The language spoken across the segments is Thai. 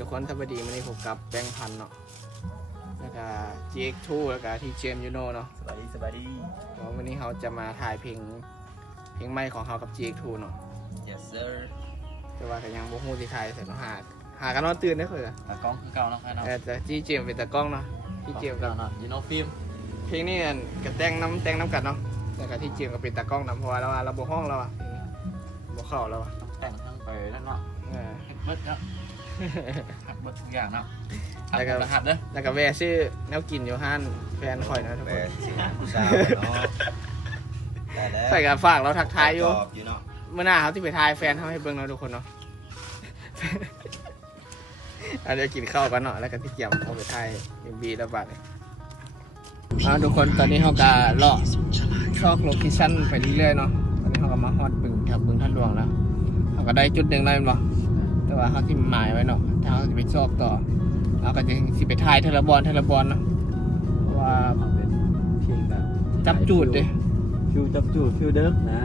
ทุกคนสวัสดีวันนี้ผมกับแบงค์พันเนาะแล้วก็ GX2 แล้วก็ที่เจมยูโน่เนาะสบายดีวันนี้เขาจะมาถ่ายเพลงใหม่ของเขากับ GX2 เนาะ yes sir แต่ว่าก็ยังบ่ฮู้สิถ่ายใส่เนาะหากันนอนตื่นได้เพิ่นอ่ะ ตากล้องคือเก่าเนาะครับเนาะแต่ที่เจมเป็นตากล้องเนาะที่เจมกับ เนาะยูโน่ฟิล์มเพลงนี้ก็แต่งน้ำกันเนาะแล้วก็ที่เจมก็เป็นตากล้องนำเพราะว่าเราบ่ห้องแล้วอ่ะบ่เข้าแล้วอ่ะ แต่งทั้งไปนั่นเนาะเบิดเนาะหักเบิดทุกอย่างเนาะหักเด้อแล้วก็แวะซื้อแนวกินอยู่ห้านแฟนข่อยนะทุกคน ผู้สาวเนาะได้แล้ว ใส่กับฝากเราทักทายอยู่เมื่อหน้าเขาที่ไปทายแฟนเขาให้เบิ่งเนาะทุกคนเนาะ เดี๋ยวกินข้าวกันเนาะแล้วก็ที่เกี่ยมเขาไปทายบีแล้วบัดเนี่ยทุกคนตอนนี้เขาก็เลาะชอกโลเคชั่นไปเรื่อยๆเนาะตอนนี้เขาก็มาฮอดบึงแถวบึงท่านหลวงแล้วเขาก็ได้จุดหนึ่งแล้วเนาะแต่ว่าเขาที่หมายไว้เนาะถ้าเขาจะไปชอกต่อเราก็จะสิไปทายเทเลบอลเนาะว่า เป็นเพลงแบบ จับจูดดิ ฟิวจับจูดฟิวเดิมนะ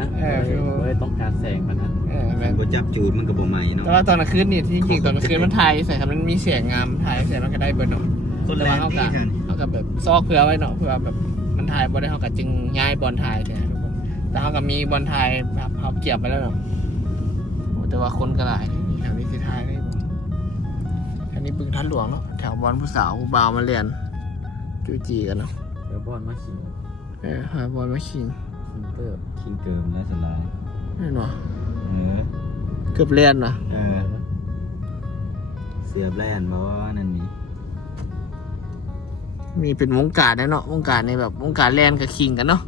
ไม่ต้องการแสงมันนะ มันบ่จับจูดมันก็บ่ใหม่เนาะแต่ว่าตอนกลางคืนนี่ที่จริงตอนกลางคืนมันถ่ายใส่ครับมันมีเสียงงามถ่ายใส่มันก็ได้เบิร์เนาะ คนแรกนี่ท่าน เขาก็แบบซอกเผื่อไว้เนาะเพื่อแบบมันถ่ายบอลได้เขาก็จึงย้ายบอลถ่ายใช่ไหมทุกคนแต่เขาก็มีบอลถ่ายแบบเขาเกี่ยวไปแล้วเนาะแต่ว่าคนก็หลายแถวนี้ที่ถ่ายได้แถวนี้บึงท่านหลวงเนาะแถวบอลผู้สาวบาวมาเรียนจูจีกันเนาะ เดี๋ยวบอลมาขิง หาบอลมาชิง เติบ คิงเกิมและสลาย นี่เนาะ เ เกือบเรียนนะ เสียบแล่นบ่นั่นนี่ มีเป็นวงการได้เนาะวงการในแบบวงการแลนกับคิงกันเนาะ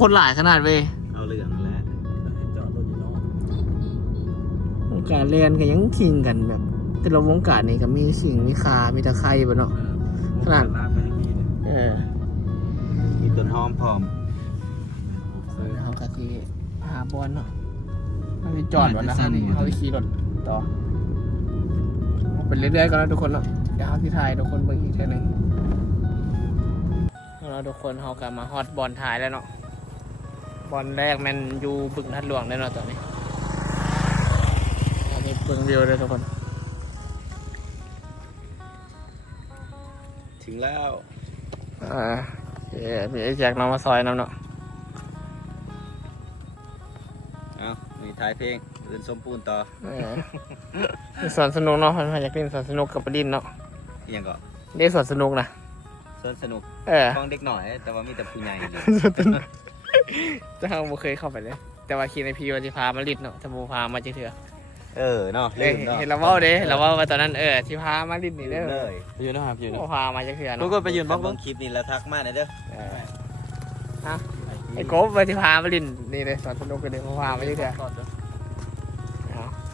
คนหลายขนาดเว้ย เอาเรื่องแล้ว จอดรถยูโน่ วงการแลนก็ยังคิงกันแบบ แต่ละวงการนี่ก็มีสิ่งมีคามีตะไคร้บ่เนาะขนาด ลากไปที่นี่เนี่ย มีต้นหอมพร้อม เขาก็ที่หาบอลเนาะเขาไปจอดวันนะครับเขาไปขี่รถต่อเอาไปเรื่อยๆก็แล้วทุกคนเนาะเดี๋ยวเขาที่ถ่ายทุกคนเบิ่งอีกทีหนึ่งแล้วทุกคนเขาก็มาฮอตบอลถ่ายแล้วเนาะบอลแรกมันอยู่บึงทัดหลวงได้เนาะตอนนี้เบิ่งวิวเลยทุกคน ถึงแล้ว มีไอ้แจ็คน้องมาซอยน้ำเนาะ เอามีท้ายเพลงเดินสมปูนต่อ สวนสนุกเนาะมันมาจากเล่นสวนสนุกกับปดินเนาะ เอียงก็ ได้สวนสนุกนะ สวนสนุก ของเด็กหน่อย แต่ว่ามีแต่ผู้ใหญ่เลย จะเราไม่เคยเข้าไปเลย แต่ว่าคีในพีวันที่พามาลิดเนาะจะโมพามาเจอเถื่อ เนาะลืมเนาะ เห็นเราเว่าเด้เราเว่าตอนนั้นที่พามาลิดนี่เด้อ เลย ไปยืนนะครับยืน โมพามาเจอเถื่อ ทุก เนาะ คนไปยืนบล็อก เบิ่งคลิปนี้แล้วทักมาหน่อยเด้อ ไอ้โก๊บวันที่พามาลิดนี่เลยสวนสนุกกันเลยโมพามาเจอเถื่อ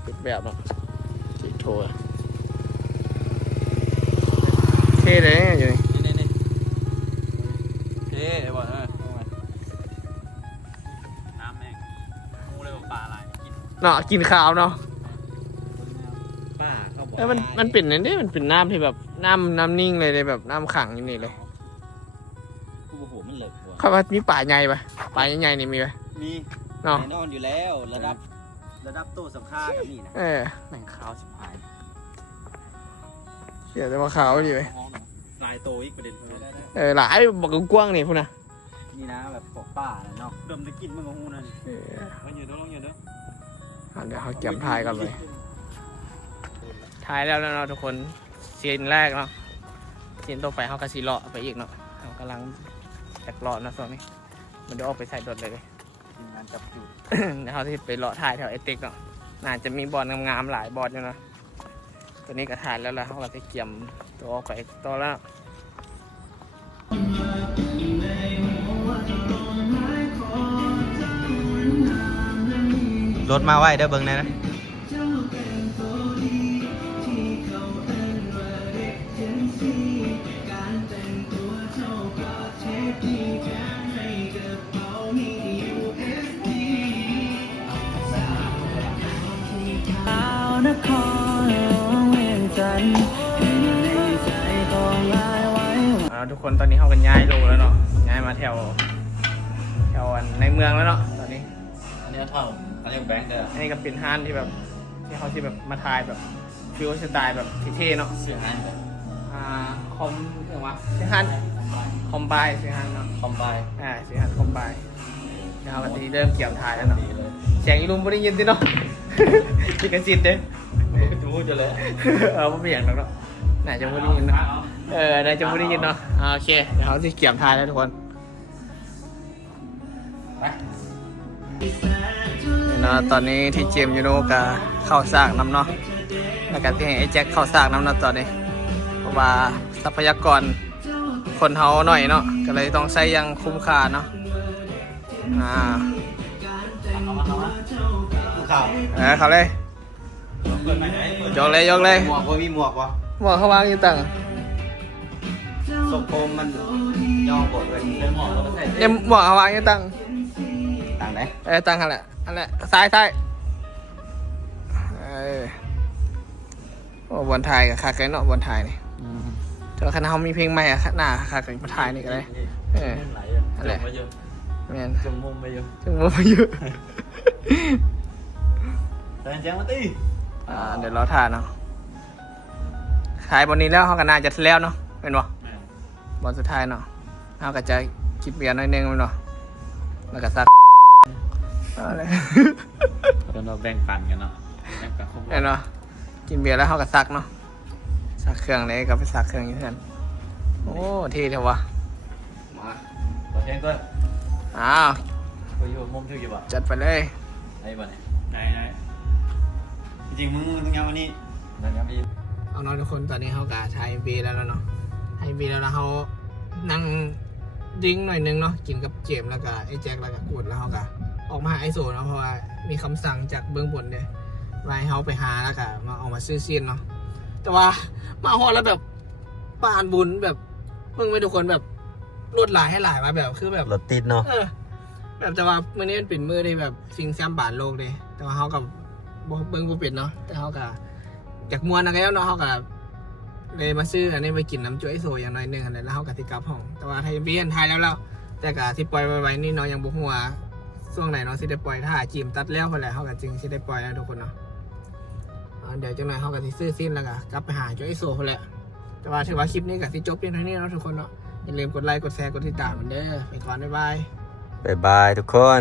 ปิดแบบเนาะจิตโทรเท่เลยอยู่นี่ นี่เฮ้ยบอลน้ำแม่งงูเลยปลาอะไรกิน เนาะกินข้าวเนาะ ป้าเขาบอก มันเป็นนั่นดิมันเป็นน้ำที่แบบน้ำนิ่งเลยแบบน้ำขังอยู่นี่เลย กูโอ้โหมันเหลิกว่ะ เขาว่ามีป่าใหญ่ปะป่าใหญ่ๆนี่มีปะ มี เนาะ แน่นอนอยู่แล้วระดับโต้สัมภาษณ์กับนี่นะ แม่งขาวชิบหาย เสียแต่ว่าขาวดีไป ลายโตอีกประเด็น หลายบอกกว้างๆนี่พุ่นนะ นี่นะแบบปกป้าเนาะ ดมได้กินมึงกับหูนั่นมาอยู่ต้องอยู่เด้อ เดี๋ยวเขาเก็บถ่ายกันเลยถ่ายแล้วเนาะทุกคนซีนแรกเนาะซีนต่อไปเขากระสีเลาะไปอีกเนาะเขากำลังแตกเลาะนะตอนนี้มันเดี๋ยวออกไปใส่รถเลย งานจับจูด เดี๋ยวเขาที่ไปเลาะถ่ายแถวไอติกเนาะน่าจะมีบอลงามๆหลายบอลอยู่นะตัวนี้ก็ถ่ายแล้วล่ะเขาก็จะเกี่ยมตัวออกไปตัวแล้ว รถมาไว้เด้อเบิ่งนะทุกคนตอนนี้เขากันย้ายโลแล้วเนาะย้ายมาแถวในเมืองแล้วเนาะตอนนี้ อันนี้เท่าอันนี้แบงค์เด้อ อันนี้ก็เป็นห้านที่แบบที่เขาที่แบบมาถ่ายแบบ ฟิวสไตล์แบบเท่ๆเนาะ เสียงอันแบบ คอมเรียกว่าเสียงฮันคอมไบเสียงฮันเนาะ คอมไบ เสียงฮันคอมไบนะครับวันนี้เริ่มเกี่ยวทายแล้วเนาะ ดีเลย เสียงอีลุมไม่ได้ยินดิเนาะ พี่กระจิตเด้ จูจะเลย ไม่เป็นอย่างนั้นเนาะน่าจะไม่ได้ยินเนาะน่าจะไม่ได้ยินเนาะโอเคเดี๋ยวเขาจะเกี่ยวทายแล้วทุกคน ไป นี่เนาะตอนนี้ที่เจมส์ยูโนกับเข้าซากน้ำเนาะแล้วก็ที่ให้ไอ้แจ็คเข้าซากน้ำเนาะตอนนี้เพราะว่าทรัพยากรคนเฮาหน่อยเนาะก็เลยต้องใช้อยังคุ้มค่าเนาะเอามาภูเขา เขาเลย เปิดมาไหนเปิด ยกเลยยกเลย หมวกว่ามีหมวกวะ หมวกเขาวางอยู่ตัง ทรงโคมมันย่องบดเลย เดินหมอกแล้วก็ใส่ เนี่ยหมวกเขาวางอยู่ตัง ต่างไหน ตังกันแหละอันแหละซ้ายโอ้บอลไทยกับคาเกนเนาะบอลไทยนี่แต่ว่าคณะเขามีเพลงใหม่อะหน้าคาเกนบอลไทยนี่ก็ได้ ไหลอ่ะจมมาเยอะ แม่น จมมุมมาเยอะ ถึงว่าไปเยอะ แต่แจ้งมาตี เดี๋ยวเราถ่ายเนาะถ่ายบอลนี้แล้วเขาก็น่าจะแล้วเนาะเป็นวะบอลสุดท้ายเนาะเขาก็จะคิดเบียร์หน่อยนึงเป็นวะแล้วก็ซักอะไร เราแบ่งปันกันเนาะแบ่งปันครบ เห็นเนาะกินเบียร์แล้วเขาก็ซักเนาะซักเครื่องเลยก็ไปซักเครื่องอยู่เพื่อนโอ้เท่เถอะวะ มาขอเพลงก่อน อ้าว ไปอยู่มุมที่อยู่บ่ จัดไปเลย ไอ้บ่เนี่ยไหน จริงๆมึงยังวันนี้ นั่นยังมี เอาน้องทุกคนตอนนี้เขาก็ถ่ายบีแล้วเนาะถ่ายบีแล้วเขานั่งดิ้งหน่อยนึงเนาะกินกับเจมส์แล้วก็ไอ้แจ็คแล้วก็กูดแล้วเขาก็ออกมาหาไอโซเนาะเพราะว่ามีคำสั่งจากเบื้องบนเลยว่าให้เขาไปหาแล้วก็มาออกมาซื้อซีนเนาะแต่ว่ามาฮอดแล้วแบบปานบุญแบบมึงไม่ทุกคนแบบรวดลายให้หลายมาแบบคือแบบ รถติดเนาะ แบบแต่ว่ามื้อนี้มันเป็นมื้อที่แบบสิ่งแซมบานโลกเลยแต่ว่าเขากับเบิ่งบ่เป็นเนาะแต่เขากับอยากมวนนะแล้วเนาะเขากับเลยมาซื้ออันนี้ไปกินน้ำจุ้ยโซอย่างน้อยหนึงอันนั้นแล้วเขากับสิกลับห้องแต่ว่าไทยบีอันไทยแล้วแต่ก็สิปล่อยไว้นี่เนาะยังบ่ฮู้ว่าช่วงไหนเนาะสิได้ปล่อยถ้าจิมตัดแล้วเพิ่นแหละเขาก็จึงสิได้ปล่อยนะทุกคนเนาะเดี๋ยวจังหน่อยเขาก็สิซื้อสิ้นแล้วก็กลับไปหาจุ้ยโซเพิ่นแหละแต่ว่าถือว่าคลิปนี้ก็สิจบเพียงเท่านี้เนาะทุกคนเนาะอย่าลืมกดไลค์กดแชร์กดติดตามมันเด้อไปก่อนบ๊ายบาย บ๊ายบายทุกคน